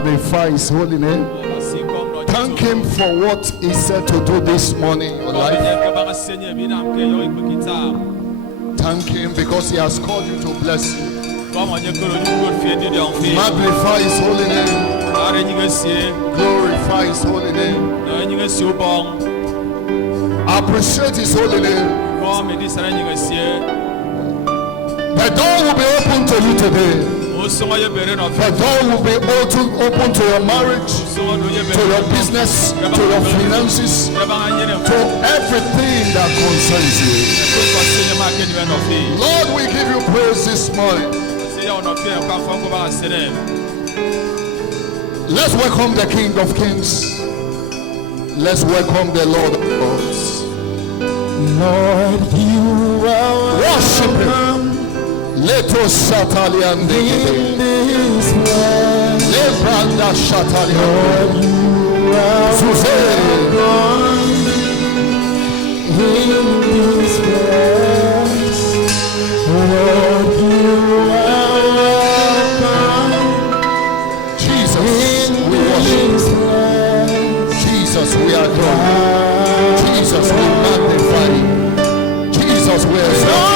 Magnify his holy name. Thank him for what he said to do this morning in your life. Thank him because he has called you to bless you. Magnify his holy name. Glorify his holy name. Appreciate his holy name. The door will be open to you today. The door will be open to your marriage, to your business, to your finances, to everything that concerns you. Lord, we give you praise this morning. Let's welcome the King of Kings. Let's welcome the Lord of Lords. Lord, you are worship him. Let us Shatalian in this world. Lebranda Shatalian. Lord, you are welcome in this place. Lord, you are welcome. Jesus, we worship. Jesus, we adore. Jesus, we magnify. Jesus, we exalt.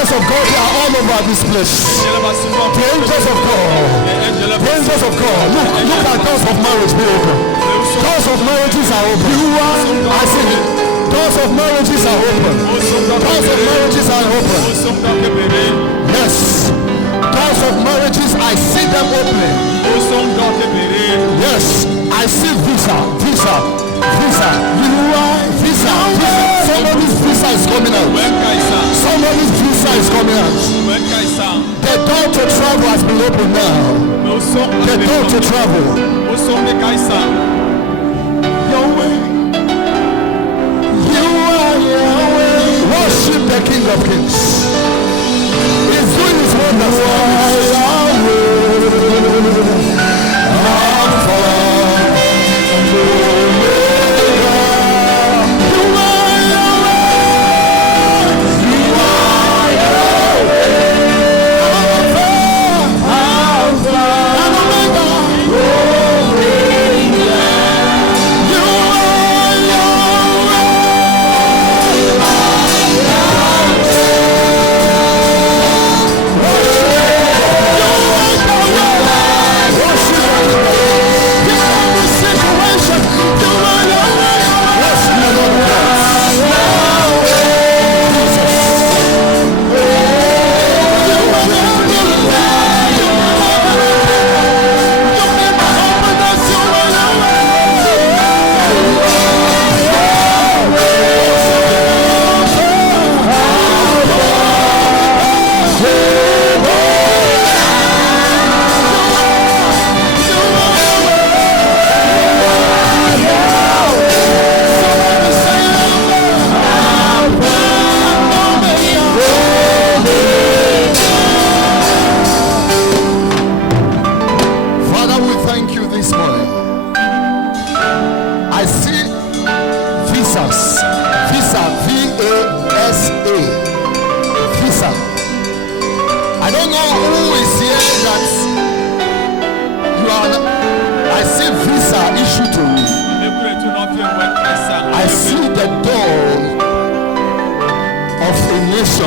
angels of God, they are all over this place. The angels of God. The angels of God. Look at doors of marriage be open. Doors of marriages are open. I see it. Doors of marriages are open. Doors of marriages are open. Yes. Doors of marriages, I see them opening. Yes. I see visa. Somebody's visa is coming out. Somebody's visa is coming out. The door to travel has been opened now. The door to travel. Yahweh. You are Yahweh. Worship the King of Kings. He's doing his wonders.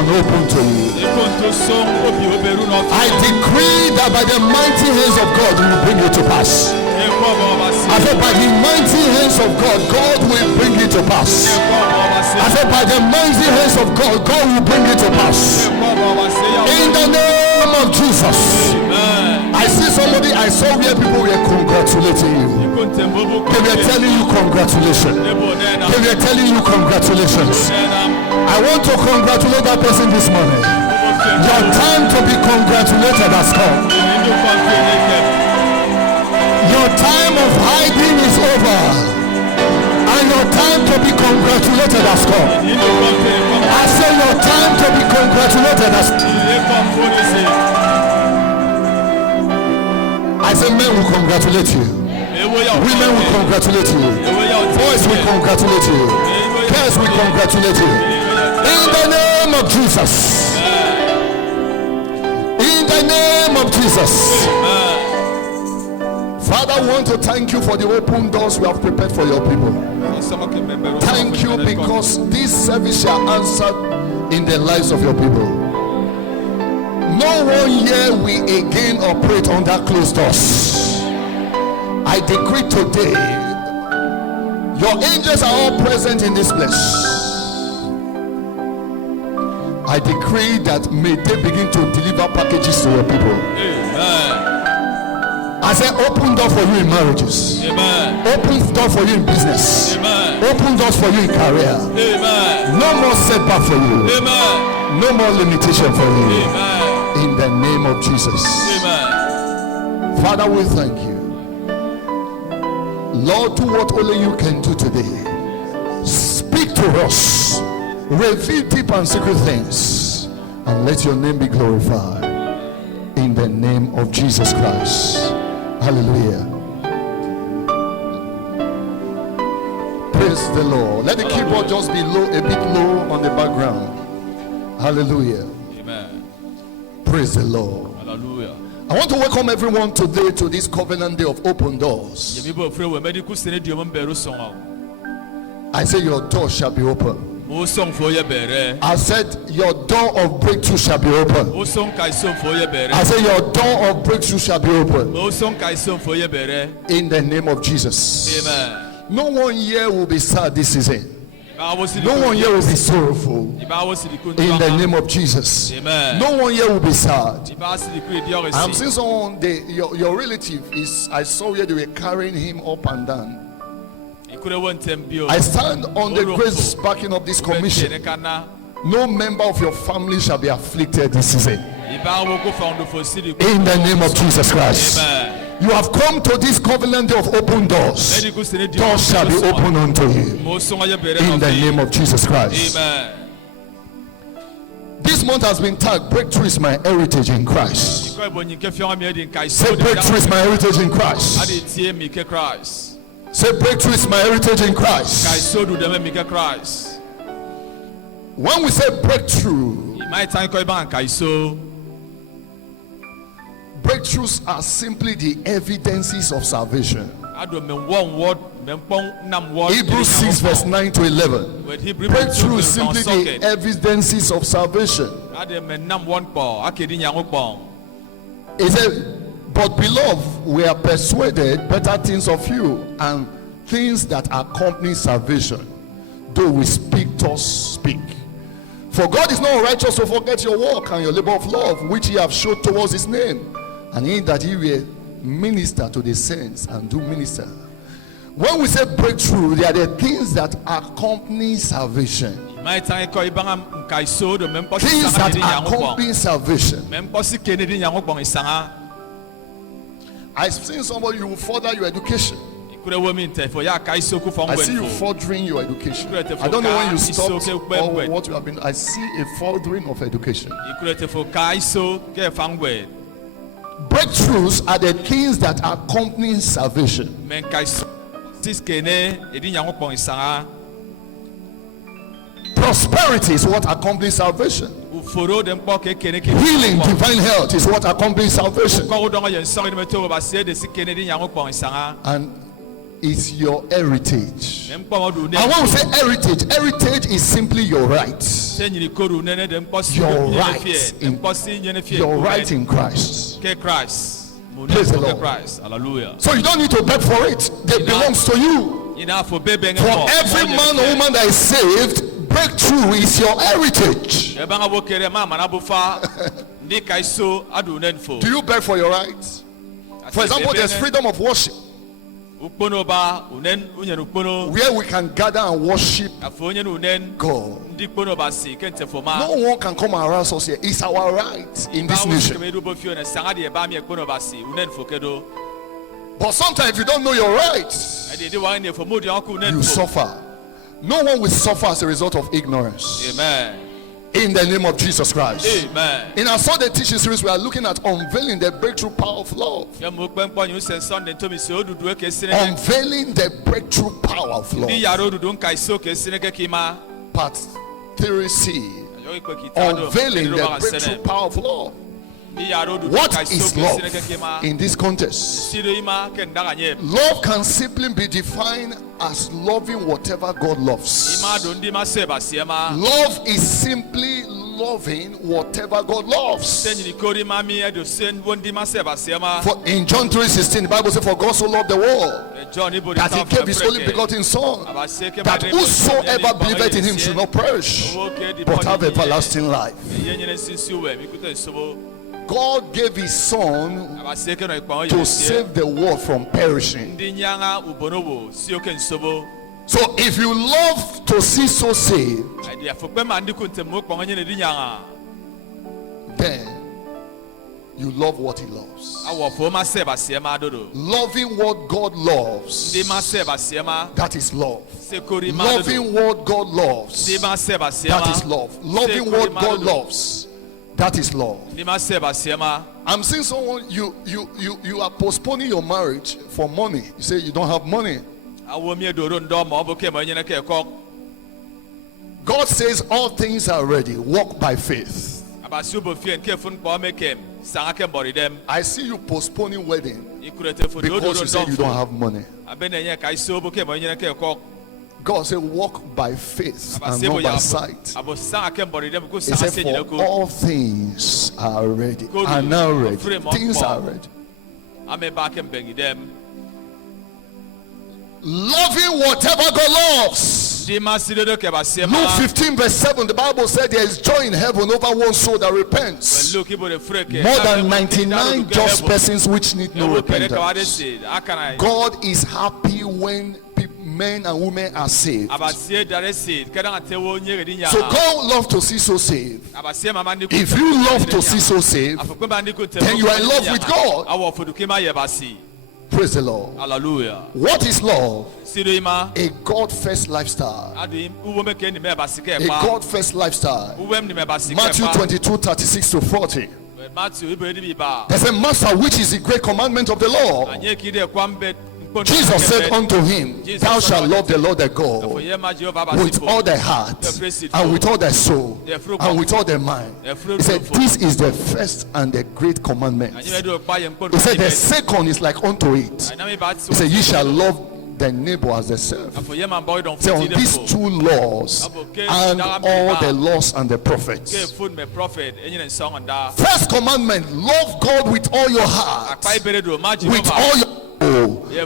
Open to you. I decree that by the mighty hands of God we will bring it to pass. I said by the mighty hands of God, God will bring it to pass. I said by the mighty hands of God, God will bring it to pass. In the name of Jesus. I see somebody, I saw where people were congratulating you. They were telling you congratulations. They were telling you congratulations. I want to congratulate that person this morning. Your time to be congratulated has come. Your time of hiding is over. And your time to be congratulated has come. I say your time to be congratulated has come. I say men will congratulate you. Women will congratulate you. Boys will congratulate you. Girls will congratulate you. In the name of Jesus. In the name of Jesus. Father, I want to thank you for the open doors we have prepared for your people. Thank you because this service shall answer in the lives of your people. No 1 year we again operate under closed doors. I decree today, your angels are all present in this place. I decree that may they begin to deliver packages to your people. Amen. I say open door for you in marriages. Amen. Open door for you in business. Amen. Open doors for you in career. Amen. No more setback for you. Amen. No more limitation for you. Amen. In the name of Jesus. Amen. Father, we thank you. Lord, do what only you can do today. Speak to us. Reveal deep and secret things, and let your name be glorified in the name of Jesus Christ. Hallelujah. Praise the Lord. Let the keyboard just be low, a bit low on the background. Hallelujah. Amen. Praise the Lord. Hallelujah. I want to welcome everyone today to this covenant day of open doors. I say your door shall be open. I said, your door of breakthrough shall be open. I said, your door of breakthrough shall be open. In the name of Jesus. Amen. No one here will be sad this season. No one here will be sorrowful. In the name of Jesus. Amen. No one here will be sad. I'm seeing someone, your relative is, I saw where they were carrying him up and down. I stand on the grace backing up this commission. No member of your family shall be afflicted this season. In the name of Jesus Christ. Amen. You have come to this covenant day of open doors. Doors shall be opened unto you. In the name of Jesus Christ. Amen. This month has been tagged, breakthrough is my heritage in Christ. Say, breakthrough is my heritage in Christ. Say, breakthrough is my heritage in Christ. When we say breakthrough, breakthroughs are simply the evidences of salvation. Hebrews 6 verse 9 to 11. Breakthrough is simply the evidences of salvation. He said, but beloved, we are persuaded better things of you, and things that accompany salvation, though we speak, thus speak. For God is not righteous to forget your work and your labor of love, which ye have showed towards his name, and in that ye will minister to the saints and do minister. When we say breakthrough, they are the things that accompany salvation. Things that accompany salvation. I've seen somebody, you will further your education. I see you furthering your education. I don't know when you stopped or what you have been. I see a furthering of education. Breakthroughs are the things that accompany salvation. Prosperity is what accompanies salvation. Healing, divine health is what accompanies salvation. And it's your heritage. And when we say heritage, heritage is simply your right. Your right in Christ. Praise the Lord. Hallelujah. So you don't need to beg for it. It belongs to you. For every man or woman that is saved, breakthrough is your heritage. Do you beg for your rights? For example, there's freedom of worship, where we can gather and worship God. No one can come and harass us here. It's our right in this nation. But sometimes if you don't know your rights, you suffer. No one will suffer as a result of ignorance. Amen. In the name of Jesus Christ. Amen. In our Sunday teaching series, we are looking at unveiling the breakthrough power of love. Unveiling the breakthrough power of love. Part 3C. Unveiling the breakthrough power of love. What is love in this context? Love can simply be defined as loving whatever God loves. Love is simply loving whatever God loves. For in John 3:16, the Bible says, for God so loved the world that he gave his only begotten Son, that whosoever believeth in him should not perish but have everlasting life. God gave his Son to save the world from perishing. So if you love to see souls saved, then you love what he loves. Loving what God loves, that is love. Loving what God loves, that is love. Loving what God loves, that is love. I'm seeing someone, you are postponing your marriage for money. You say you don't have money. God says all things are ready. Walk by faith. I see you postponing wedding because you say you don't have money. God said, walk by faith and not by sight. He said, for all things are ready. Are now ready. Things are ready. Loving whatever God loves. Luke 15 verse 7, the Bible said there is joy in heaven over one soul that repents. More than 99 just persons which need no repentance. God is happy when men and women are saved. So God loves to see so saved. If you love to see so saved, then you are in love with God. Praise the Lord. Hallelujah. What is love? A God-first lifestyle. A God-first lifestyle. Matthew 22, 36 to 40. There's a master, which is the great commandment of the law. Jesus said unto him, thou shalt love the Lord thy God with all thy heart, and with all thy soul, and with all thy mind. He said, this is the first and the great commandment. He said, the second is like unto it. He said, ye shall love the neighbor as thyself. So on these two laws and all the laws and the prophets. First commandment, love God with all your heart, with all your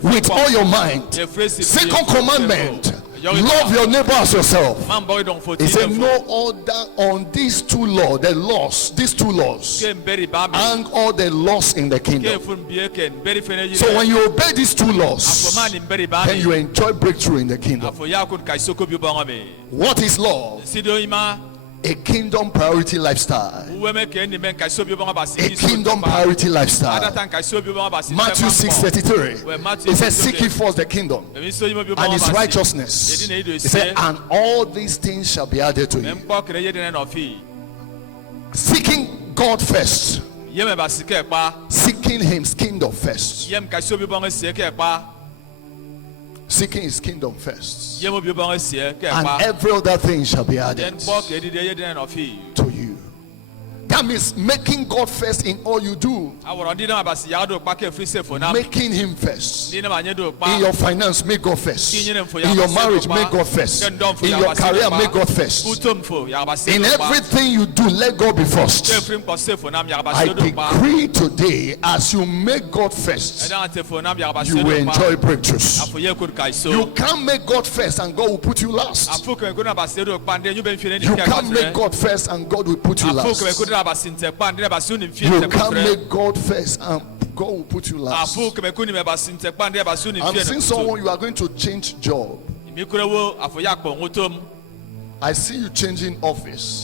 with all your mind. Second commandment, love your neighbor as yourself. He said, no other on these two laws, the laws, these two laws, and all the laws in the kingdom. So when you obey these two laws, then you enjoy breakthrough in the kingdom. What is love? A kingdom priority lifestyle. A kingdom priority lifestyle. Matthew 6:33. It says, seek ye first the kingdom and his righteousness. It said, and all these things shall be added to you. Seeking God first. Seeking his kingdom first. Seeking his kingdom first, and every other thing shall be added to you. That means making God first in all you do. Making him first. In your finance, make God first. In your marriage, make God first. In your career, make God first. In everything you do, let God be first. I decree today, as you make God first, you will enjoy breakthroughs. You can't make God first and God will put you last. You can't make God first and God will put you last. You can't make God first and God will put you last. I'm seeing someone, you are going to change job. I see you changing office.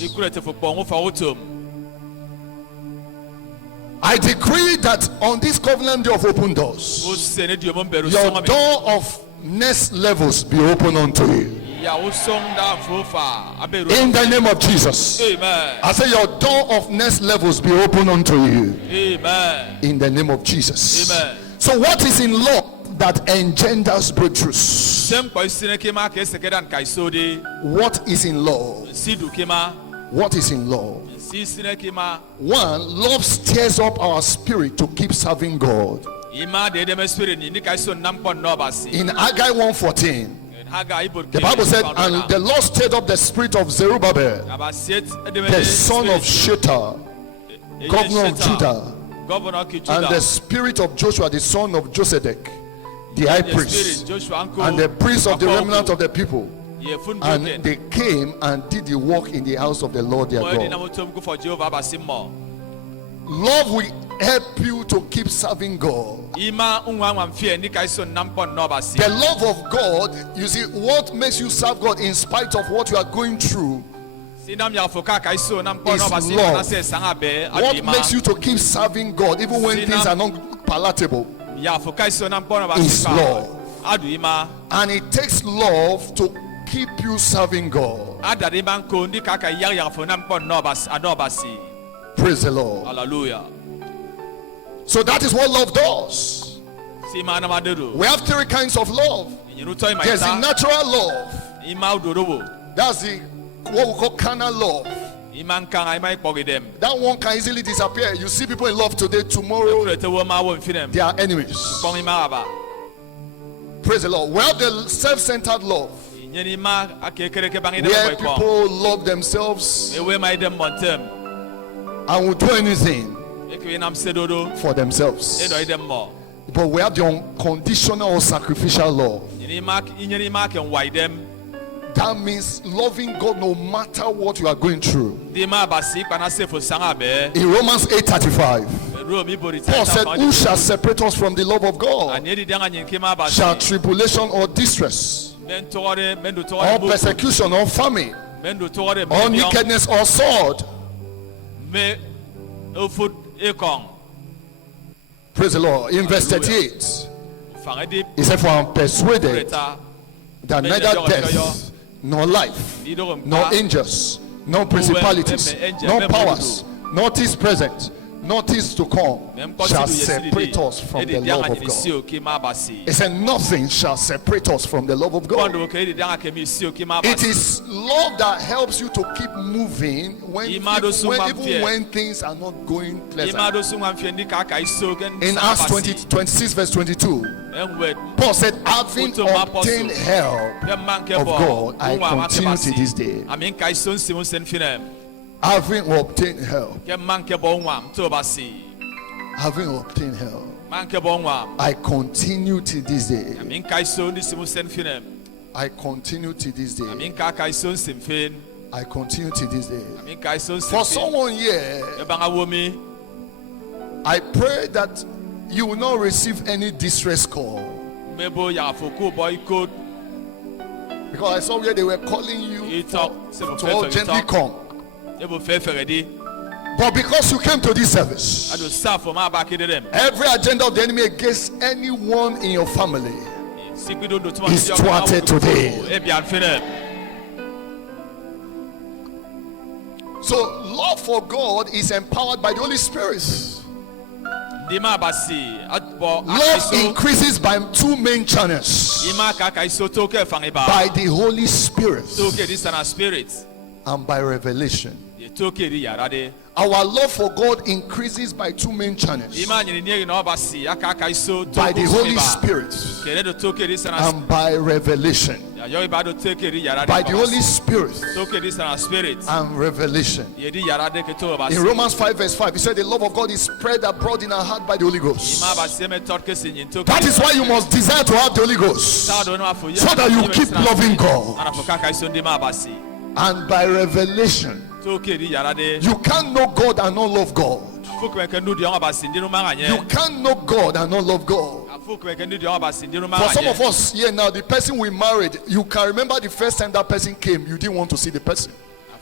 I decree that on this covenant day of open doors, your door of next levels be open unto you. In the name of Jesus. Amen. I say your door of next levels be open unto you. Amen. In the name of Jesus. Amen. So what is in law that engenders breakthroughs? What is in law? What is in law? One, love stirs up our spirit to keep serving God. In Haggai 1:14, the Bible said, and the Lord stirred up the spirit of Zerubbabel, the son of Shealtiel, governor of Judah, and the spirit of Joshua, the son of Josedek, the high priest, and the priest of the remnant of the people. And they came and did the work in the house of the Lord their God. Love will help you to keep serving God. The love of God, you see, what makes you serve God in spite of what you are going through is love. What makes you to keep serving God even when things are not palatable is love. And it takes love to keep you serving God. Praise the Lord. Hallelujah. So that is what love does. We have three kinds of love. There's the natural love. That's the what we call carnal love. That one can easily disappear. You see people in love today, tomorrow they are enemies. Praise the Lord. We have the self-centered love. where people love themselves and will do anything for themselves. But we have the unconditional or sacrificial love. That means loving God no matter what you are going through. In Romans 8:35, Paul said, who shall separate us from the love of God? Shall tribulation or distress, or persecution or famine, or nakedness or sword? Praise the Lord. In verse 38, he said, for I am persuaded that neither death, nor life, nor angels, nor principalities, nor powers, nor things present, nor things to come shall separate us from the love of God. He said, nothing shall separate us from the love of God. It is love that helps you to keep moving even when things are not going pleasant. In Acts 26 verse 22, Paul said, having obtained help of God, I continue to this day. Having obtained help, I continue to this day. I continue to this day. I continue to this day. For someone here, I pray that you will not receive any distress call. Because I saw where they were calling you to urgently come. But because you came to this service, every agenda of the enemy against anyone in your family is thwarted today. So love for God is empowered by the Holy Spirit. Love increases by two main channels: by the Holy Spirit and by revelation. Our love for God increases by two main channels: by the Holy Spirit and by revelation. By the Holy Spirit and revelation. In Romans 5 verse 5, he said the love of God is spread abroad in our heart by the Holy Ghost. That is why you must desire to have the Holy Ghost, so that you keep loving God. And by revelation. You can't know God and not love God. You can't know God and not love God. For some of us here now, the person we married, you can remember the first time that person came, you didn't want to see the person.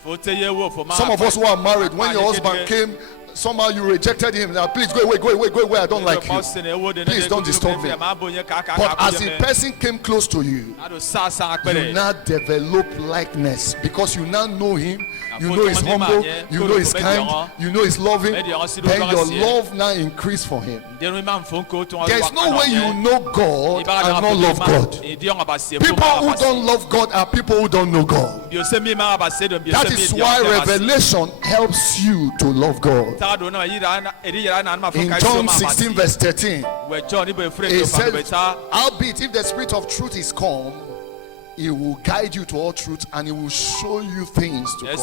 Some of us who are married, when your husband came, somehow you rejected him. Now, please go away, I don't like you. Please don't disturb me. But as the person came close to you, you now develop likeness, because you now know him. You know he's humble, you know he's kind, you know he's loving. Then your love now increase for him. There's no way you know God and not love God. People who don't love God are people who don't know God. That is why revelation helps you to love God. In John 16 verse 13, it says, albeit if the Spirit of truth is come, He will guide you to all truth, and He will show you things to come.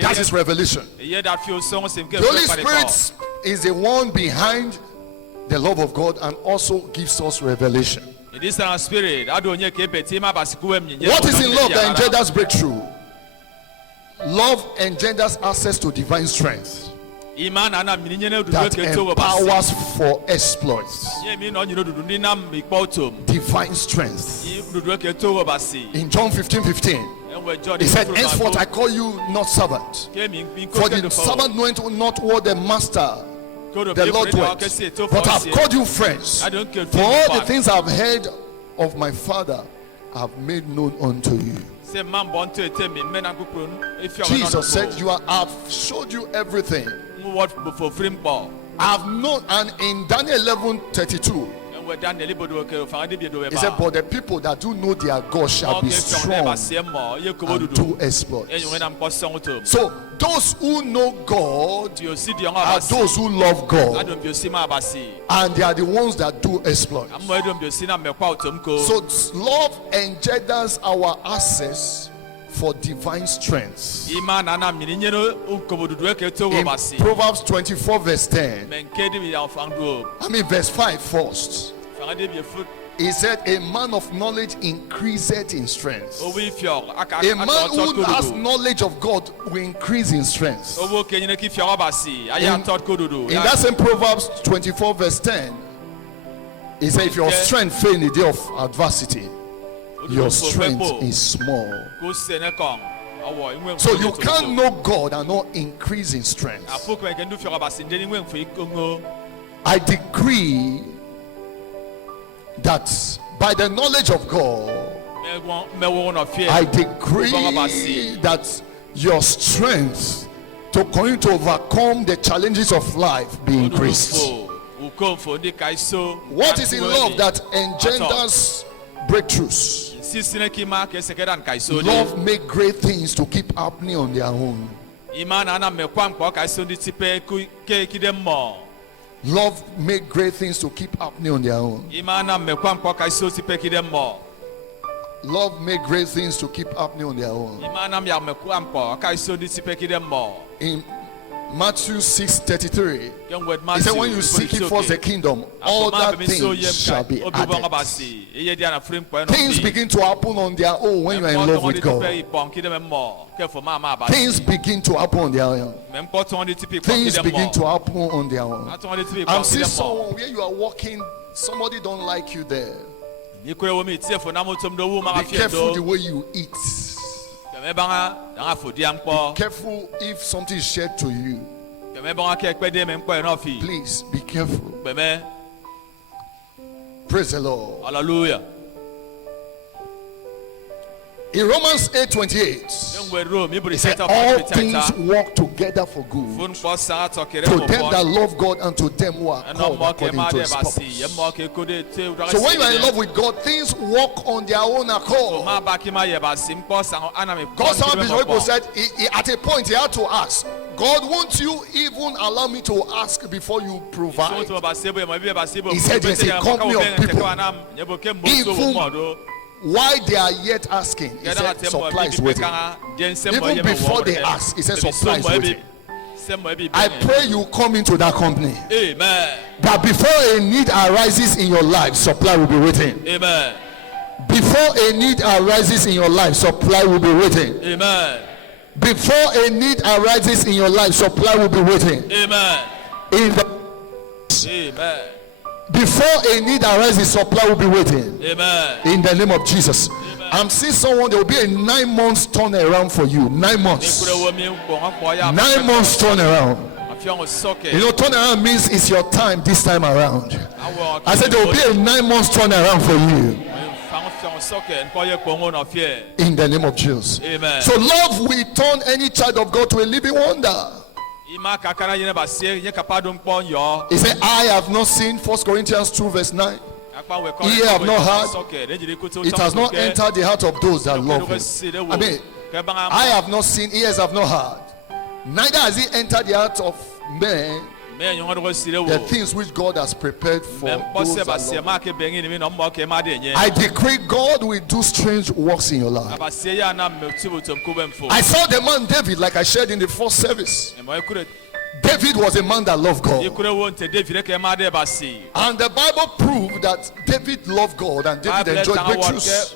That is revelation. The Holy Spirit is the one behind the love of God and also gives us revelation. What is in love that engenders breakthrough? Love engenders access to divine strength that empowers for exploits. Divine strength. In John 15:15, he said, henceforth I call you not servant, for the servant knoweth not what the master, the Lord doeth, but I've called you friends, for all the things I've heard of my Father I have made known unto you. Jesus said, I've showed you everything. I've known. And in Daniel 11:32, He said, but the people that do know their God shall be strong and do exploits. So those who know God are those who love God, and they are the ones that do exploits. So love engenders our access for divine strength. In Proverbs 24 verse 10, verse 5 first. He said, a man of knowledge increaseth in strength. A man who has knowledge of God will increase in strength. In that same Proverbs 24 verse 10, he said, if your strength fail in the day of adversity, your strength is small. So you can't know God and not increase in strength. I decree that by the knowledge of God, I decree that your strength to continue to overcome the challenges of life be increased. What is in love that engenders breakthroughs? Love make great things to keep happening on their own. Love make great things to keep happening on their own. Love make great things to keep happening on their own. In Matthew 6:33, he said, when you seek it first the kingdom, all that things shall be added. Things begin to happen on their own when you are in love with God. Things begin to happen on their own. Things begin to happen on their own. I'm seeing someone where you are walking, somebody don't like you there. Be careful the way you eat. Be careful if something is shared to you. Please be careful. Praise the Lord. Hallelujah. In Romans 8:28, it said, all things work together for good to them that love God and to them who are called according to his purpose. So when you are in love with God, things work on their own accord. God, some people said, at a point he had to ask, God, won't you even allow me to ask before you provide? He said, there's a company of people, even why they are yet asking, he said, supply is waiting. Even before they ask, he said, supply is waiting. I pray you come into that company. Amen. That before a need arises in your life, supply will be waiting. Amen. Before a need arises in your life, supply will be waiting. Amen. Before a need arises in your life, supply will be waiting. Amen. Amen. Before a need arises, supply will be waiting. Amen. In the name of Jesus. Amen. I'm seeing someone, there will be a 9 months turnaround for you. 9 months. 9 months turnaround. You know, turnaround means it's your time this time around. I said there will be a 9 months turnaround for you. In the name of Jesus. Amen. So love will turn any child of God to a living wonder. He said, I have not seen, 1 Corinthians 2 verse 9. Ear have not heard, it has not entered the heart of those that love him. I have not seen, ears have not heard, neither has it entered the heart of men the things which God has prepared for those that love him. I decree God will do strange works in your life. I saw the man David, like I shared in the first service. David was a man that loved God. And the Bible proved that David loved God and David enjoyed breakthroughs.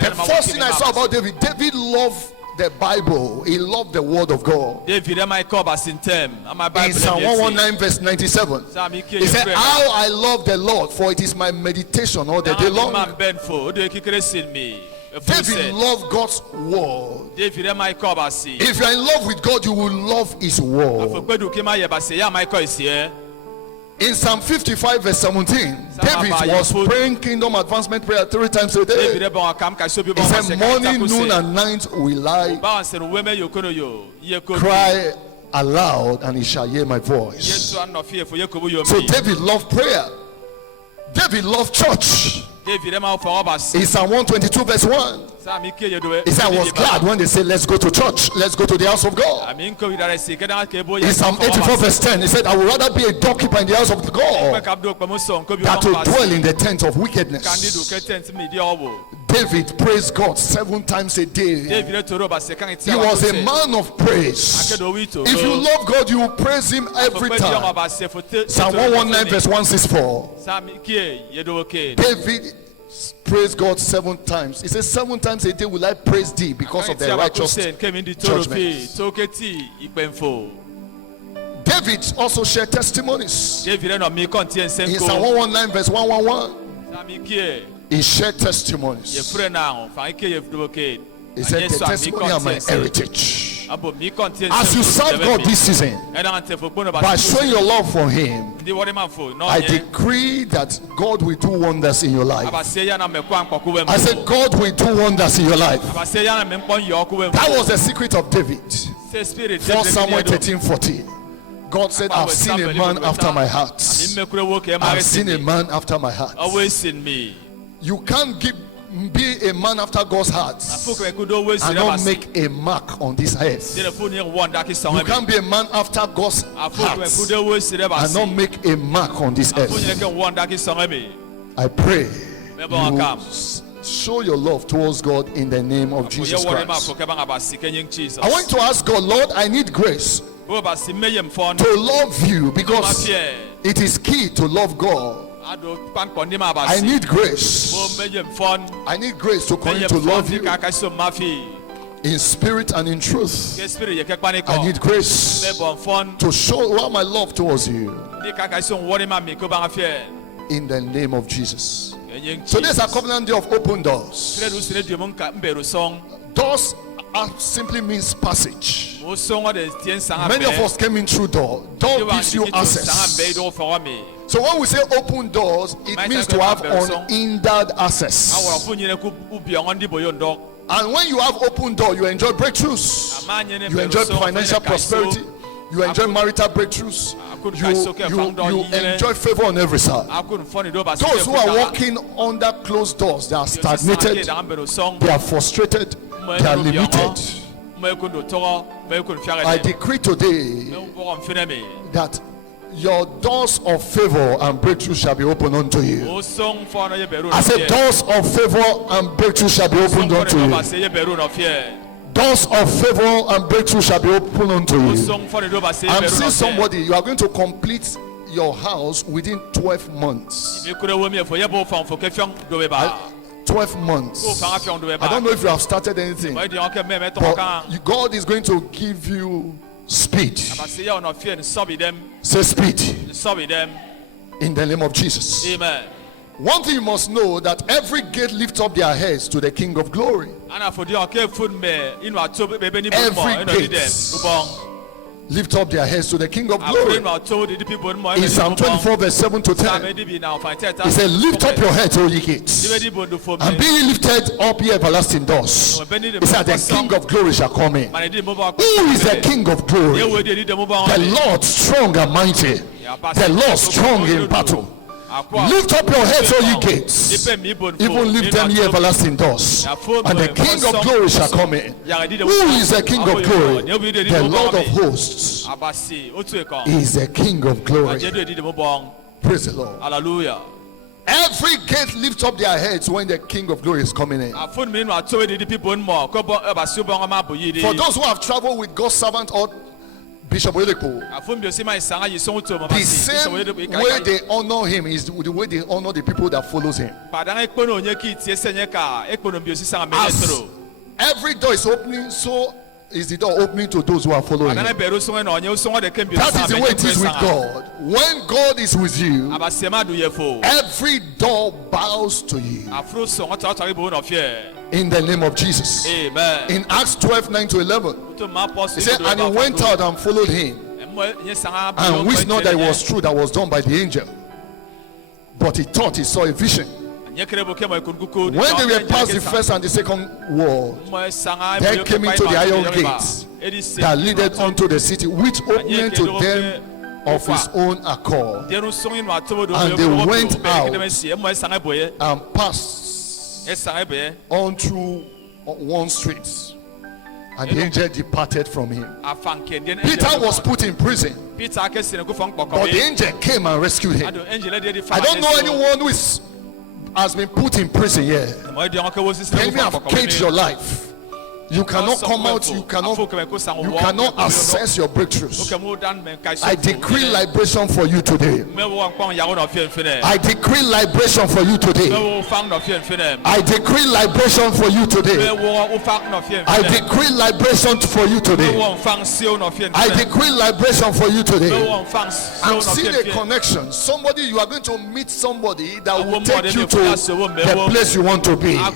The first thing I saw about David, David loved the Bible. He loved the word of God. In Psalm 119 verse 97, he said, how I love the Lord, for it is my meditation all the day long. David loved God's word. If you are in love with God, you will love his word. In Psalm 55 verse 17, David was praying kingdom advancement prayer 3 times a day. He said, morning, noon and night will I cry aloud, and he shall hear my voice. So David loved prayer. David loved church. In Psalm 122 verse 1, he said, I was glad when they said, let's go to church, let's go to the house of God. In Psalm 84 verse 10, he said, I would rather be a doorkeeper in the house of God than to dwell in the tent of wickedness. David praised God 7 times a day. He was a man of praise. If you love God, you will praise him every time. Psalm 119 verse 164. David praised God 7 times. He says 7 times a day will I praise thee because of the righteous judgment. David also shared testimonies. In Psalm 119 verse 111, he shared testimonies. He said the testimony of my heritage. As you serve God this season, by showing your love for him, I decree that God will do wonders in your life. I said God will do wonders in your life. That was the secret of David. 1 Samuel 13:40. God said, I've seen a man after my heart. I've seen a man after my heart. You can't be a man after God's heart and not make a mark on this earth. You can't be a man after God's heart and not make a mark on this earth. I pray you show your love towards God in the name of Jesus Christ. I want to ask God, Lord, I need grace to love you, because it is key to love God. I need grace. I need grace to continue to love you in spirit and in truth. I need grace to show my love towards you in the name of Jesus. So this is a covenant day of open doors. Doors simply means passage. Many of us came in through door. Door gives you access. So when we say open doors, it means to have unhindered access. And when you have open door, you enjoy breakthroughs. You enjoy financial prosperity. You enjoy marital breakthroughs. You enjoy favor on every side. Those who are walking under closed doors, they are stagnated, they are frustrated, they are limited. I decree today that your doors of favor and breakthrough shall be opened unto you. I said doors of favor and breakthrough shall be opened unto you. Doors of favor and breakthrough shall be opened unto you. I'm seeing somebody, you are going to complete your house within 12 months. 12 months. I don't know if you have started anything, but God is going to give you speed. Say speed. In the name of Jesus. Amen. One thing you must know, that every gate lifts up their heads to the King of Glory. Every gate lift up their heads to the King of Glory. In Psalm 24 verse 7 to 10, he said, lift up your heads, O ye gates, and be ye lifted up, ye everlasting doors. He said, the King of Glory shall come in. Who is the King of Glory? The Lord strong and mighty, the Lord strong in battle. Lift up your heads, O ye gates, even lift them, ye everlasting doors, and the King of Glory shall come in. Who is the King of Glory? The Lord of hosts. He is the King of Glory. Praise the Lord. Hallelujah. Every gate lifts up their heads when the King of Glory is coming in. For those who have traveled with God's servant or Bishop Oyedepo, the same way they honor him is the way they honor the people that follows him. As every door is opening, so is the door opening to those who are following him. That is the way it is with God. When God is with you, every door bows to you. In the name of Jesus. Amen. In Acts 12, 9 to 11, he said, and he went out and followed him, and wished not that it was true that was done by the angel, but he thought he saw a vision. When they were past the first and the second wall, they came into the iron gates, that leadeth unto the city, which opened to them of his own accord. And they went out and passed on through one street. And the angel departed from him. Peter was put in prison, but the angel came and rescued him. I don't know anyone who has been put in prison yet. The enemy have caged your life. You cannot come out. You cannot access your breakthroughs. I decree liberation for you today. I decree liberation for you today. I decree liberation for you today. I decree liberation for you today. I decree liberation for you today. I'm seeing a connection. Somebody, you are going to meet somebody that will take you to the place you want to be. I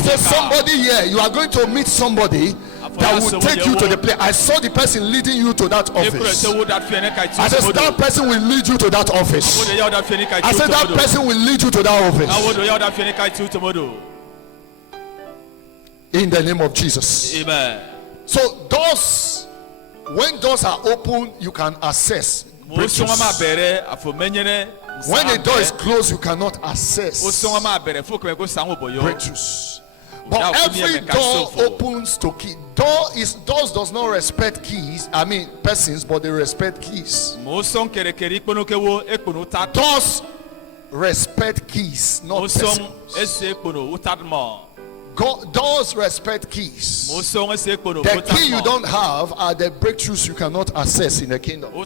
said somebody here, you are going to meet somebody that will take you to the place. I saw the person leading you to that office. I said that person will lead you to that office. I said that person will lead you to that office. In the name of Jesus. Amen. So doors, when doors are open, you can access breakthroughs. When a door is closed, you cannot access breakthroughs. But every door opens to key. Doors does not respect keys. I mean persons, but they respect keys. Doors respect keys, not persons. Doors respect keys. The key you don't have are the breakthroughs you cannot access in the kingdom. For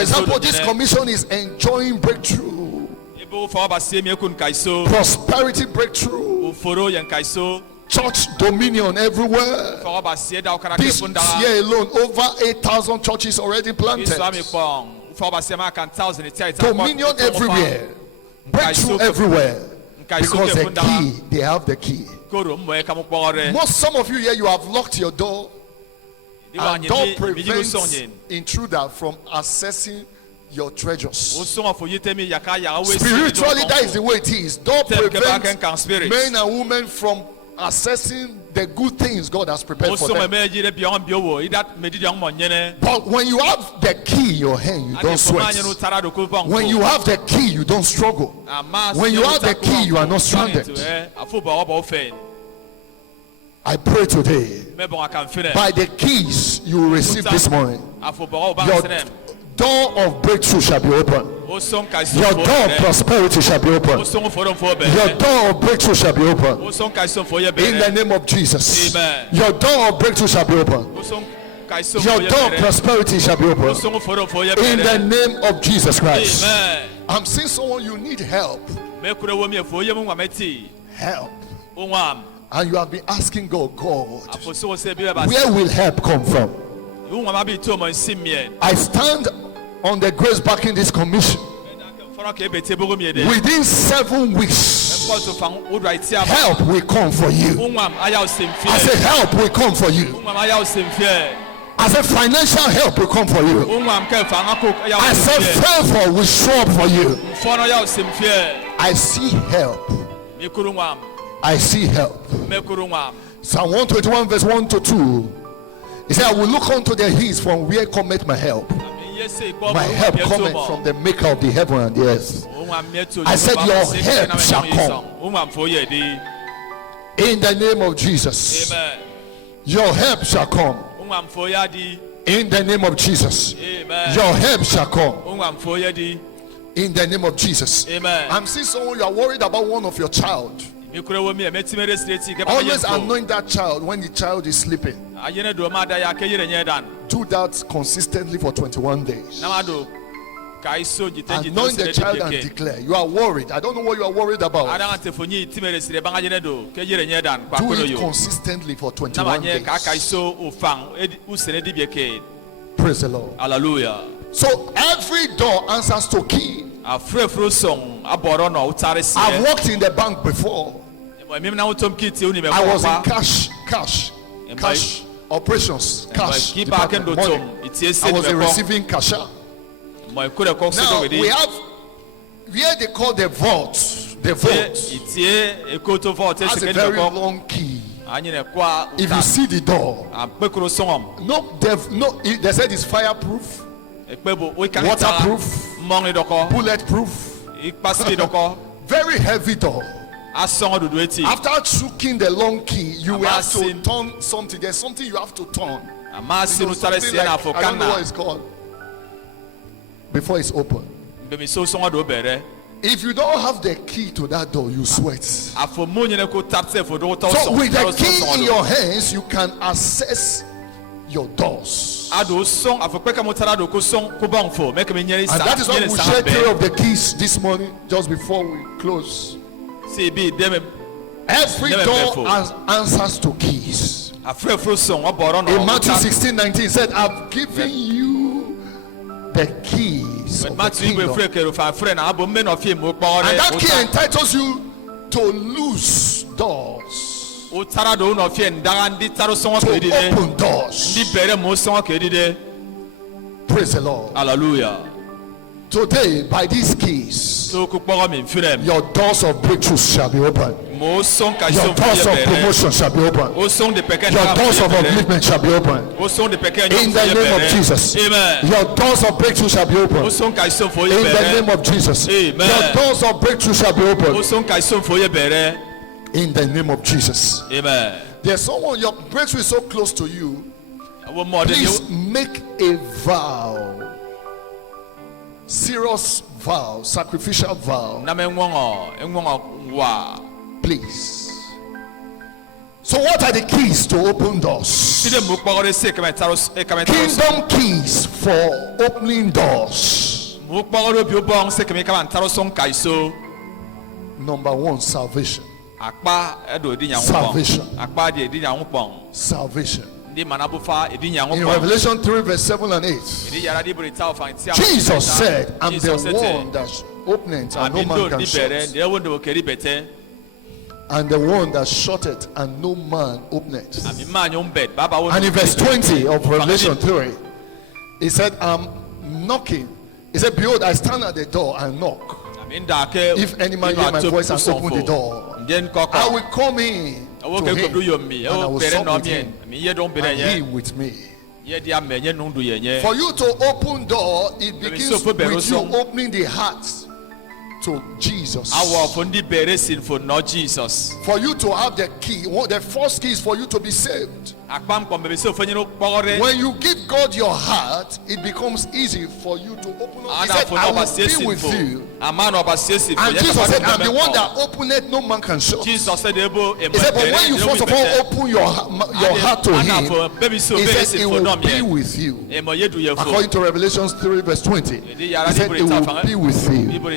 example, this commission is enjoying breakthrough. Prosperity breakthrough. Church dominion everywhere. This year alone, over 8,000 churches already planted. Dominion everywhere. Breakthrough everywhere. Because the key, they have the key. Some of you here, you have locked your door. And door prevents intruder from accessing your treasures. Spiritually, that is the way it is. Door prevents men and women from accessing the good things God has prepared for them. But when you have the key in your hand, you don't sweat. When you have the key, you don't struggle. When you have the key, you are not stranded. I pray today, by the keys you will receive this morning, your door of breakthrough shall be open. Your door of prosperity shall be open. Your door of breakthrough shall be open. In the name of Jesus. Amen. Your door of breakthrough shall be open. Your door of prosperity shall be open. In the name of Jesus Christ. Amen. I'm seeing someone, you need help. Help. And you have been asking God, where will help come from? I stand on the grace backing this commission. Within 7 weeks, help will come for you. I say help will come for you. I said financial help will come for you. I said favor will show up for you. I see help. I see help. Psalm 121 verse 1 to 2. He said, I will look unto the hills from where cometh my help. My help cometh from the maker of the heaven and the earth. I said, your help shall come. In the name of Jesus. Amen. Your help shall come. In the name of Jesus. Amen. Your help shall come. In the name of Jesus. Amen. I'm seeing someone, you are worried about one of your child. Always anoint that child when the child is sleeping. Do that consistently for 21 days. Anoint the child and declare. You are worried. I don't know what you are worried about. Do it consistently for 21 days. Praise the Lord. Hallelujah. So every door answers to key. I've worked in the bank before. I was in cash operations, cash department, money. I was a receiving cashier. Now we have where they call the vault. The vault has a very long key. If you see the door, they said it's fireproof, waterproof, bulletproof, very heavy door. After choking the long key, you will have to turn something. There's something you have to turn. I don't know what it's called. Before it's open. If you don't have the key to that door, you sweat. So with the key in your hands, you can access your doors. And that is why we share 3 of the keys this morning, just before we close. Every door has answers to keys. In Matthew 16:19 said, I've given you the keys of the kingdom. And that key entitles you to loose doors, to open doors. Praise the Lord. Hallelujah. Today, by these keys, your doors of breakthrough shall be open. Your doors of promotion shall be open. Your doors of upliftment shall be open. In the name of Jesus. Amen. Your doors of breakthrough shall be open. In the name of Jesus. Amen. Your doors of breakthrough shall be open. In the name of Jesus. Amen. There's someone, your breakthrough is so close to you. Please make a vow. Serious vow, sacrificial vow. Please. So what are the keys to open doors? Kingdom keys for opening doors. Number 1, salvation. Salvation. In Revelation 3 verse 7 and 8, Jesus said, I'm the one that openeth and no man can shut, and the one that shutteth and no man openeth. And in verse 20 of Revelation 3, he said, I'm knocking. He said, behold, I stand at the door and knock. If any man hear my voice and open the door, I will come in to him, and I will sup with him, and he with me. For you to open door, it begins with you opening the heart to Jesus. For you to have the key, the first key is for you to be saved. When you give God your heart, it becomes easy for you to open up. He said, I will be with you. And Jesus said, I'm the one that openeth, no man can shut. He said, but when you first of all open your heart to him, he said, he will be with you. According to Revelation 3 verse 20, he said, he will be with you. He will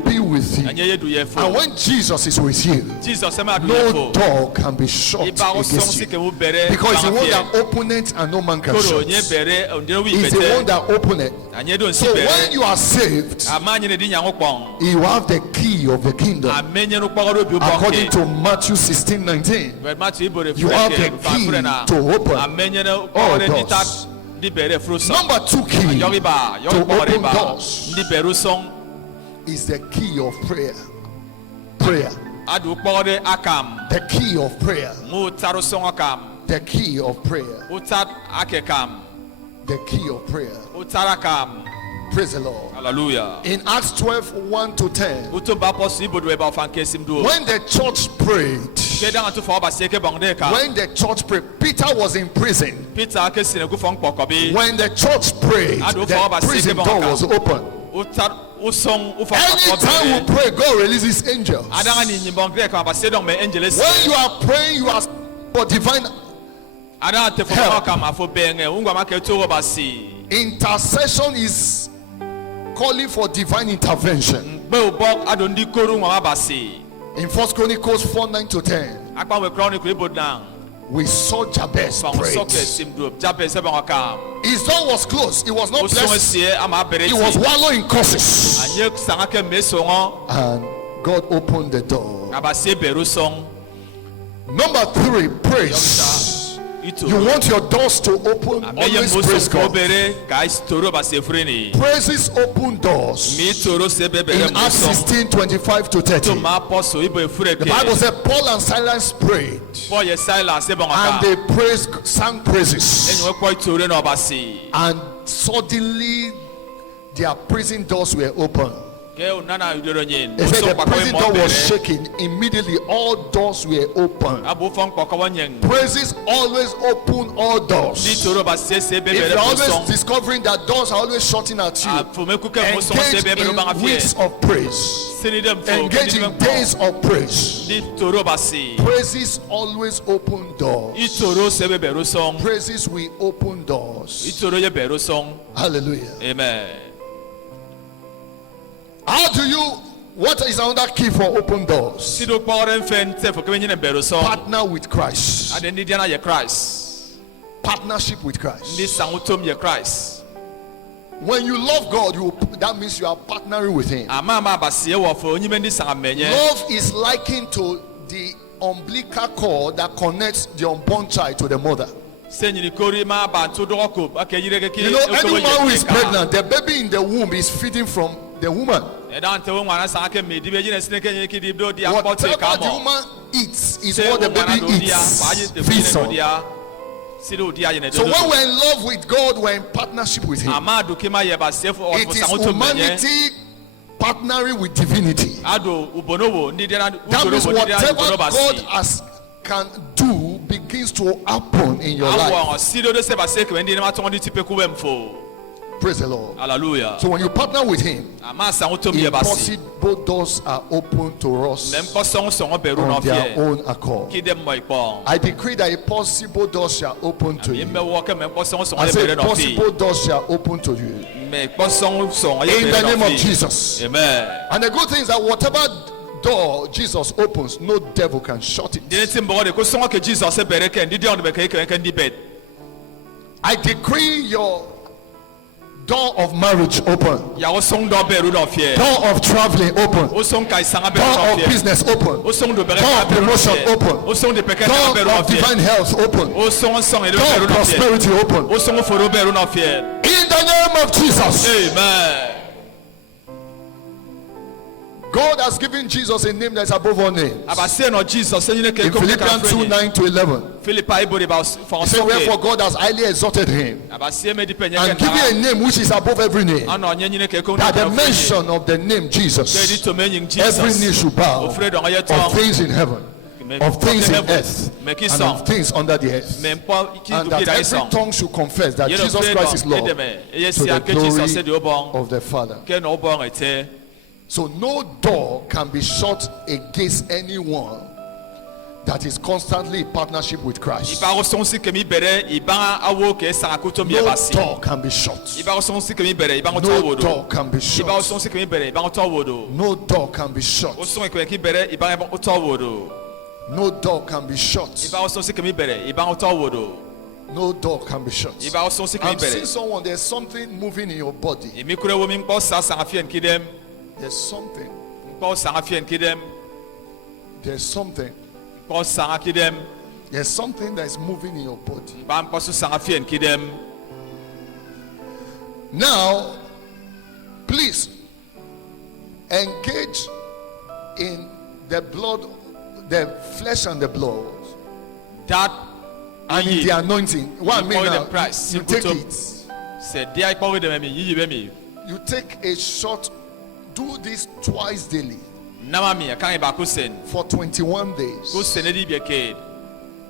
be with you. And when Jesus is with you, no door can be shut against you. Because he's the one that openeth and no man can shut. He's the one that openeth. So when you are saved, you have the key of the kingdom. According to Matthew 16:19, you have the key to open all doors. Number 2 key to open doors is the key of prayer. Prayer. The key of prayer. The key of prayer. The key of prayer. Praise the Lord. Hallelujah. In Acts 12, 1 to 10, when the church prayed, Peter was in prison. When the church prayed, the prison door was open. Anytime we pray, God releases angels. When you are praying, you ask for divine help. Intercession is calling for divine intervention. In 1 Chronicles 4, 9 to 10, we saw Jabez pray. His door was closed. It was not blessed. It was wallowing in curses. And God opened the door. Number 3, praise. You want your doors to open, always praise God. Praises open doors. In Acts 16, 25 to 30. The Bible said Paul and Silas prayed. And they sang praises. And suddenly their prison doors were open. It said the prison door was shaking. Immediately all doors were open. Praises always open all doors. If you're always discovering that doors are always shutting at you, engage in weeks of praise. Engage in days of praise. Praises always open doors. Praises will open doors. Hallelujah. Amen. How do you, what is another key for open doors? Partner with Christ. Partnership with Christ. When you love God, that means you are partnering with Him. Love is likened to the umbilical cord that connects the unborn child to the mother. You know, any woman who is pregnant, the baby in the womb is feeding from the woman. Whatever the woman eats is what the baby eats, feeds on. So when we're in love with God, we're in partnership with Him. It is humanity partnering with divinity. That means whatever God can do begins to happen in your life. Praise the Lord. Hallelujah. So when you partner with Him, impossible doors are open to us on their own accord. I decree that impossible doors shall open to you. I say impossible doors shall open to you. In the name of Jesus. Amen. And the good thing is that whatever door Jesus opens, no devil can shut it. I decree your door of marriage open. Door of traveling open. Door of business open. Door of promotion open. Door of divine health open. Door of prosperity open. In the name of Jesus. Amen. God has given Jesus a name that is above all names. In Philippians 2, 9 to 11. He said, wherefore God has highly exalted Him and given a name which is above every name, that the mention of the name Jesus, every knee should bow, of things in heaven, of things in earth, and of things under the earth, and that every tongue should confess that Jesus Christ is Lord, to the glory of the Father. So no door can be shut against anyone that is constantly in partnership with Christ. No door can be shut. No door can be shut. No door can be shut. No door can be shut. No door can be shut. I'm seeing someone, there's something moving in your body. There's something. There's something. There's something that is moving in your body. Now, please engage in the blood, the flesh and the blood, and in the anointing. What I mean now, you take it. You take a shot. Do this twice daily for 21 days.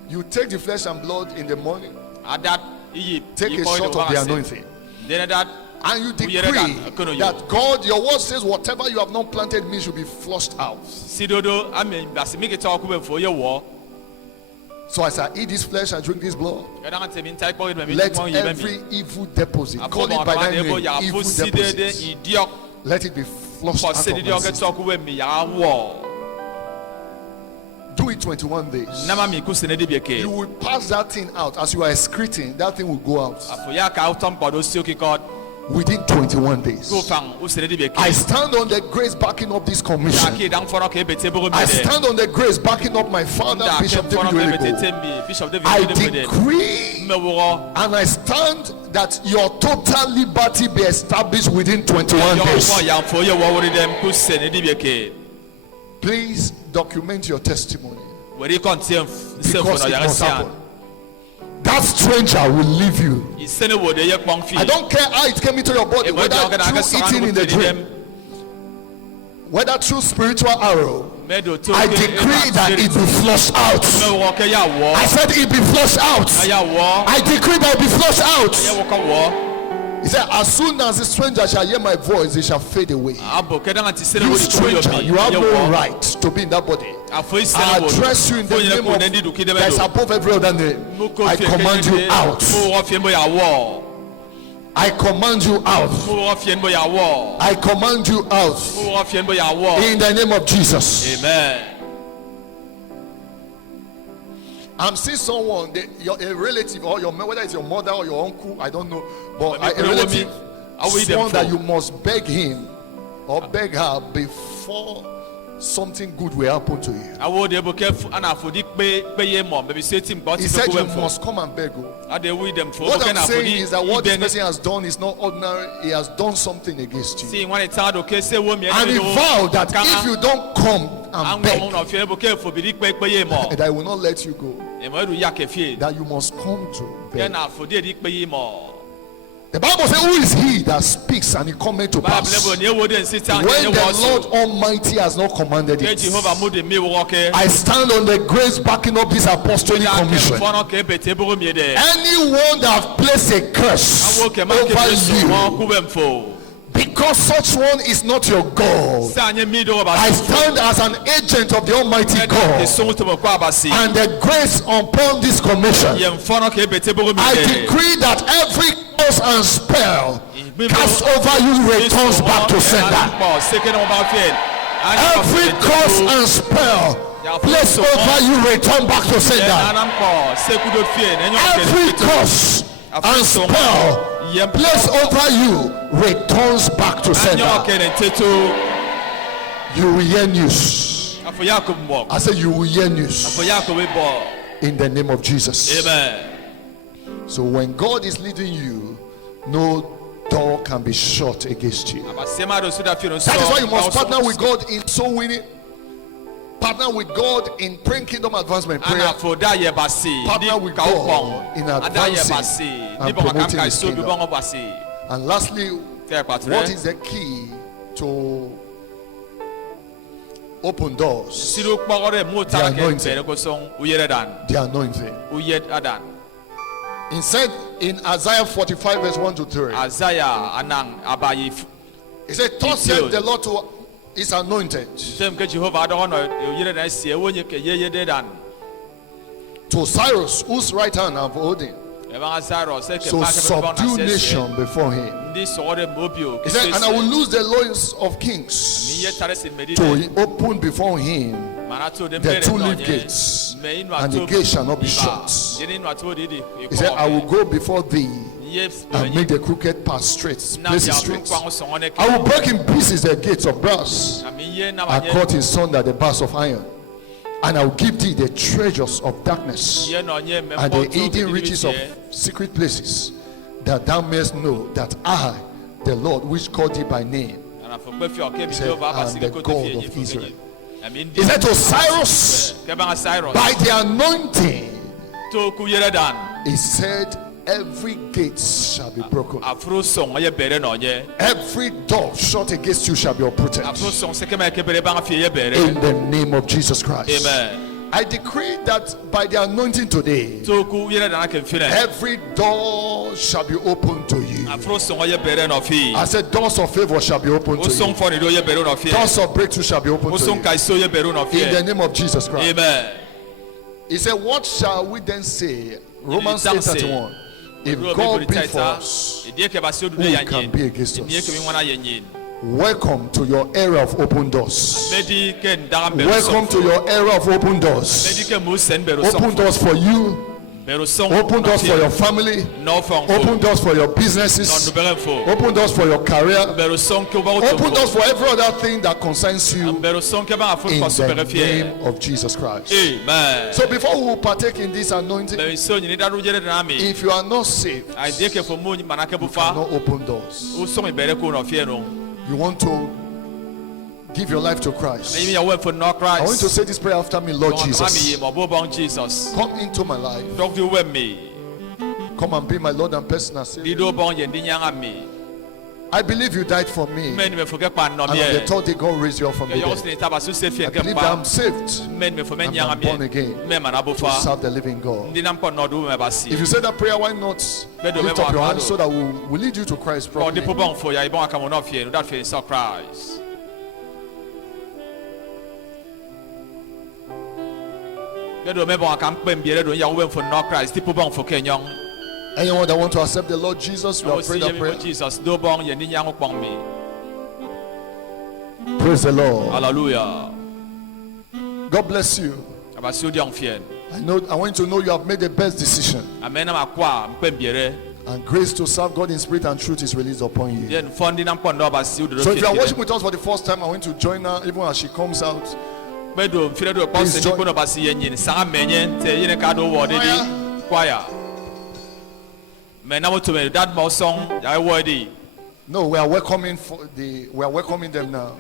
You take the flesh and blood in the morning, take a shot of the anointing, and you decree that God, your word says, whatever you have not planted in me should be flushed out. So as I eat this flesh and drink this blood, let every evil deposit, call it by that name, evil deposit, let it be flushed out of my system. Do it 21 days. You will pass that thing out. As you are excreting, that thing will go out. within 21 days. I stand on the grace backing up this commission. I stand on the grace backing up my father, Bishop David Willigo. I decree and I stand that your total liberty be established within 21 days. Please document your testimony, because it must happen. That stranger will leave you. I don't care how it came into your body, whether through eating in the dream, whether through spiritual arrow. I decree that it be flushed out. I said it be flushed out. I decree that it be flushed out. He said, as soon as the stranger shall hear my voice, they shall fade away. You stranger, you have no right to be in that body. I address you in the name of that is above every other name. I command you out. I command you out. I command you out. In the name of Jesus. Amen. I'm seeing someone, a relative or your, whether it's your mother or your uncle, I don't know, but a relative, someone that you must beg him or beg her before something good will happen to you. He said you must come and beg. What I'm saying is that what this person has done is not ordinary. He has done something against you. And he vowed that if you don't come and beg, that I will not let you go. That you must come to beg. The Bible says, who is he that speaks and it cometh to pass when the Lord Almighty has not commanded it? I stand on the grace backing up this apostolic commission. Anyone that placed a curse over you, because such one is not your God, I stand as an agent of the Almighty God and the grace upon this commission. I decree that every curse and spell cast over you returns back to sender. Every curse and spell placed over you return back to sender. Every curse and spell placed over you returns back to sender. You will hear news. I said you will hear news in the name of Jesus. Amen. So when God is leading you, no door can be shut against you. That is why you must partner with God in soul winning. Partner with God in praying kingdom advancement prayer. Partner with God in advancing and promoting His kingdom. And lastly, what is the key to open doors? The anointing. The anointing. It said in Isaiah 45 verse 1 to 3. It said, thus said the Lord to His anointed, to Cyrus, whose right hand I'm holding, so subdue nation before him. He said, and I will loose the loins of kings to open before him the two-leaf gates, and the gate shall not be shut. He said, I will go before thee and make the crooked path straight, places straight. I will break in pieces the gates of brass, and cut in sunder the bars of iron. And I will give thee the treasures of darkness and the hidden riches of secret places, that thou mayest know that I, the Lord, which called thee by name, he said, I am the God of Israel. He said to Cyrus, by the anointing, he said, every gate shall be broken. Every door shut against you shall be uprooted. In the name of Jesus Christ. Amen. I decree that by the anointing today, every door shall be open to you. I said doors of favor shall be open to you. Doors of breakthrough shall be open to you. In the name of Jesus Christ. Amen. He said, what shall we then say? Romans 8:31. If God be for us, who can be against us? Welcome to your era of open doors. Welcome to your era of open doors. Open doors for you. Open doors for your family. Open doors for your businesses. Open doors for your career. Open doors for every other thing that concerns you. In the name of Jesus Christ. Amen. So before we partake in this anointing, if you are not saved, you cannot open doors. You want to give your life to Christ. I want you to say this prayer after me. Lord Jesus, come into my life. Talk to me. Come and be my Lord and personal Savior. I believe you died for me, and on the third day God raised you up from the dead. I believe that I'm saved and I'm born again to serve the living God. If you say that prayer, why not lift up your hands so that we'll lead you to Christ properly. Anyone that want to accept the Lord Jesus, we have prayed that prayer. Praise the Lord. Hallelujah. God bless you. I want you to know you have made the best decision. And grace to serve God in spirit and truth is released upon you. So if you are watching with us for the first time, I want to join her even as she comes out. Please join. No, we are welcoming them now.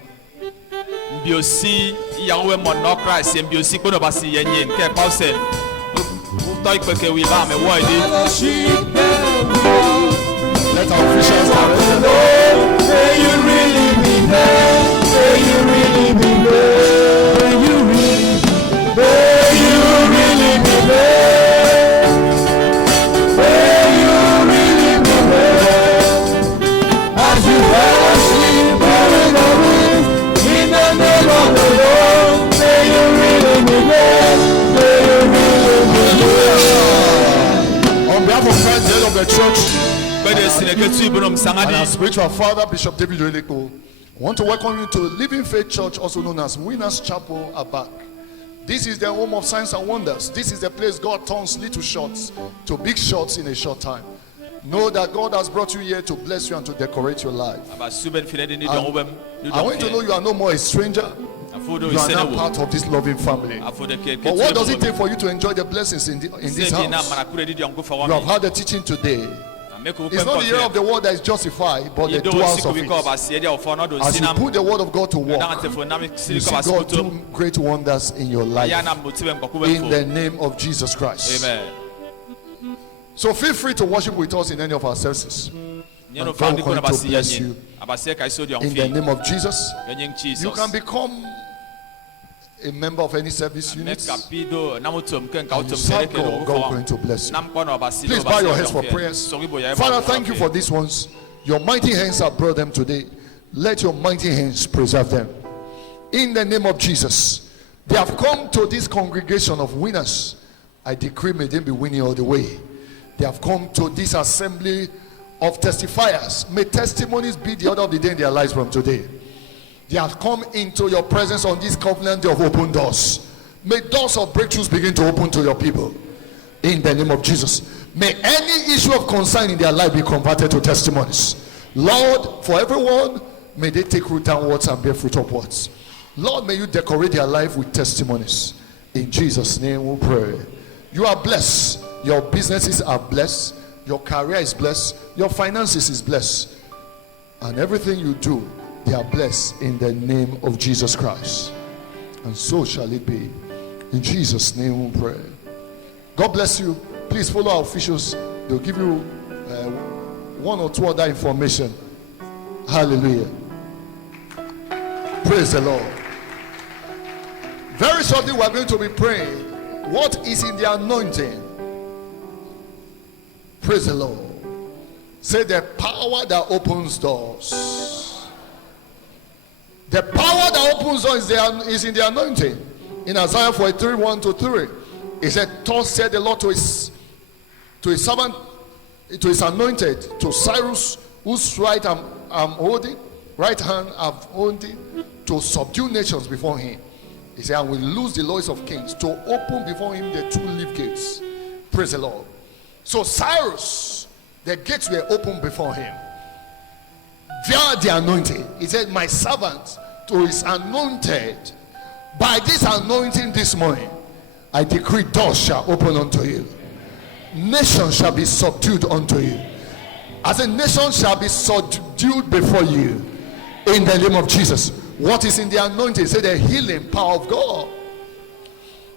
Let our officials direct. May you really be there. May you really be there. May you really be there. May you really be there. May you really be there. As you worship in the name of the Lord, may you really be there. May you really be there. On behalf of Christ, the head of the church, and our spiritual father, Bishop David Oyedepo, I want to welcome you to Living Faith Church, also known as Winners Chapel, Abak. This is the home of signs and wonders. This is the place God turns little shots to big shots in a short time. Know that God has brought you here to bless you and to decorate your life. I want you to know you are no more a stranger. You are now part of this loving family. But what does it take for you to enjoy the blessings in this house? You have heard the teaching today. It's not the hearer of the word that is justified, but the doers of it. As you put the word of God to work, you see God do great wonders in your life. In the name of Jesus Christ. Amen. So feel free to worship with us in any of our services. And God will continue to bless you. In the name of Jesus, you can become a member of any service unit. And you serve God, God will going to bless you. Please bow your heads for prayers. Father, thank you for these ones. Your mighty hands have brought them today. Let your mighty hands preserve them. In the name of Jesus, they have come to this congregation of winners. I decree, may they be winning all the way. They have come to this assembly of testifiers. May testimonies be the order of the day in their lives from today. They have come into your presence on this covenant of open doors. May doors of breakthroughs begin to open to your people. In the name of Jesus. May any issue of concern in their life be converted to testimonies. Lord, for everyone, may they take root downwards and bear fruit upwards. Lord, may you decorate their life with testimonies. In Jesus' name we pray. You are blessed. Your businesses are blessed. Your career is blessed. Your finances is blessed. And everything you do, they are blessed in the name of Jesus Christ. And so shall it be. In Jesus' name we pray. God bless you. Please follow our officials. They'll give you one or two other information. Hallelujah. Praise the Lord. Very shortly we are going to be praying. What is in the anointing? Praise the Lord. Say the power that opens doors. The power that opens doors is in the anointing. In Isaiah 43, 1-3, it said, thus said the Lord to his servant, to his anointed, to Cyrus, whose right hand I'm holding, to subdue nations before him. He said, I will loose the laws of kings, to open before him the two leaf gates, Praise the Lord. So Cyrus, the gates were open before him via the anointing. He said, my servant who is anointed, by this anointing this morning, I decree doors shall open unto you. Nations shall be subdued unto you. As a nation shall be subdued before you. In the name of Jesus. What is in the anointing? Say the healing power of God.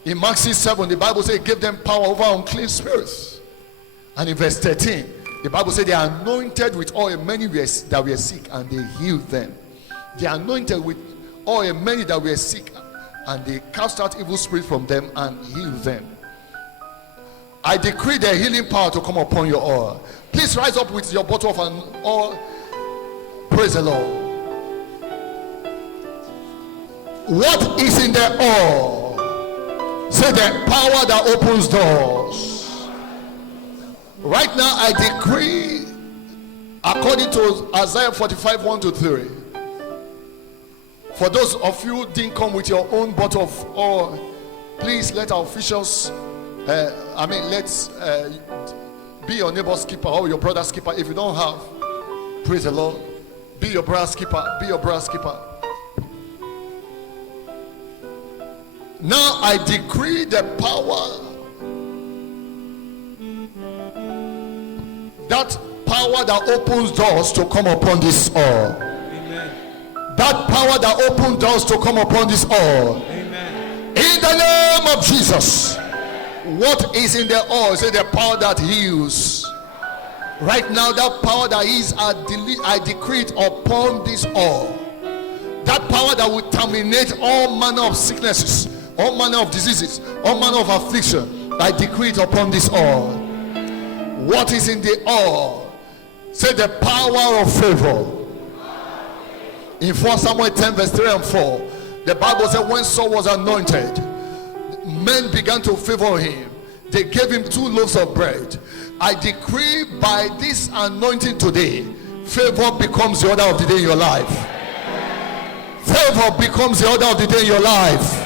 In Mark 6:7, the Bible says, give them power over unclean spirits. And in verse 13, the Bible says they are anointed with oil many that were sick, and they healed them. They are anointed with oil many that were sick, and they cast out evil spirits from them and healed them. I decree the healing power to come upon your oil. Please rise up with your bottle of an oil. Praise the Lord. What is in the oil? Say the power that opens doors. Right now I decree, according to Isaiah 45:1-3. For those of you who didn't come with your own bottle of oil, please let our officials let's be your neighbor's keeper or your brother's keeper. If you don't have, praise the Lord, be your brother's keeper. Be your brother's keeper. Now I decree the power, that power that opens doors to come upon this oil. Amen. That power that opens doors to come upon this oil. Amen. In the name of Jesus. What is in the oil? Say the power that heals. Right now, that power that heals, I decree it upon this oil. That power that will terminate all manner of sicknesses, all manner of diseases, all manner of affliction, I decree it upon this oil. What is in the oil? Say the power of favor. In 1 Samuel 10:3-4, the Bible said when Saul was anointed, men began to favor him. They gave him 2 loaves of bread. I decree by this anointing today, favor becomes the order of the day in your life. Favor becomes the order of the day in your life.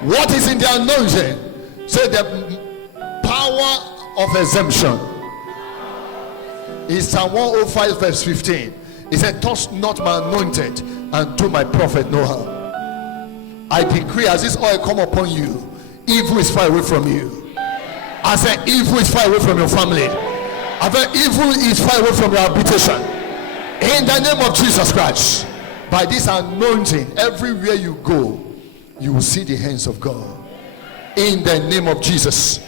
What is in the anointing? Say the power of exemption. In Psalm 105:15, he said, touch not my anointed and do my prophet no harm. I decree as this oil come upon you, evil is far away from you. I said evil is far away from your family. I said evil is far away from your habitation. In the name of Jesus Christ. By this anointing, everywhere you go, you will see the hands of God. In the name of Jesus.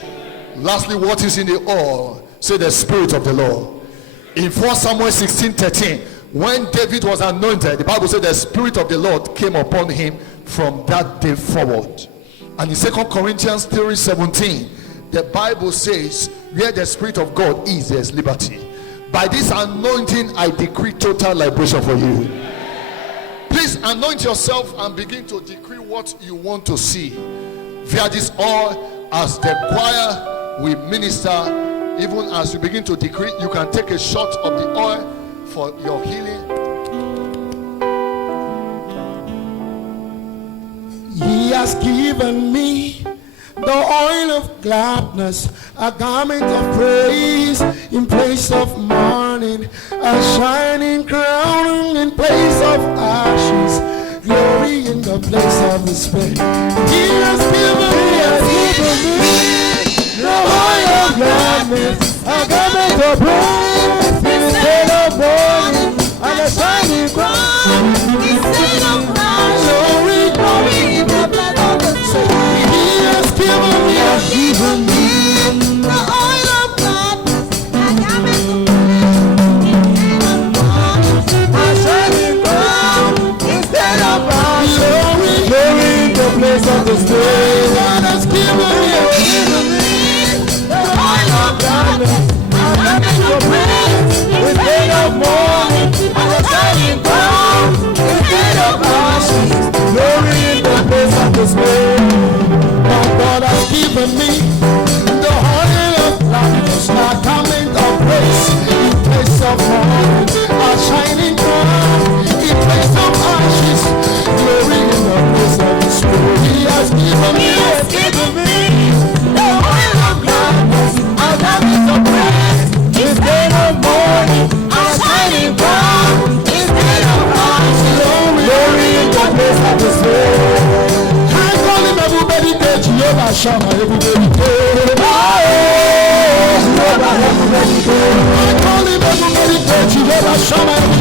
Lastly, what is in the oil? Say the Spirit of the Lord. In 1 Samuel 16:13, when David was anointed, the Bible said the Spirit of the Lord came upon him from that day forward. And in 2 Corinthians 3:17, the Bible says where the Spirit of God is, there's liberty. By this anointing, I decree total liberation for you. Please anoint yourself and begin to decree what you want to see via this oil. As the choir we minister, even as you begin to decree, you can take a shot of the oil for your healing. He has given me the oil of gladness, a garment of praise in place of mourning, a shining crown in place of ashes, glory in the place of despair. He has given me the oil of gladness, a garment of praise instead of mourning, and a shining crown instead of ashes, glory in the place of despair. Given me the oil of gladness, a garment of praise, a shining crown instead of ashes, glory in the place of the Spirit. God has given me the oil of gladness, a garment of praise instead of mourning, and a shining crown instead of ashes, glory in the place of the Spirit. God has given me the oil of gladness, a garment of praise in place of mourning, a shining crown in place of ashes, glory in the place of the Spirit. He has given me Shama, everybody. I call him everybody. Jehovah Shama.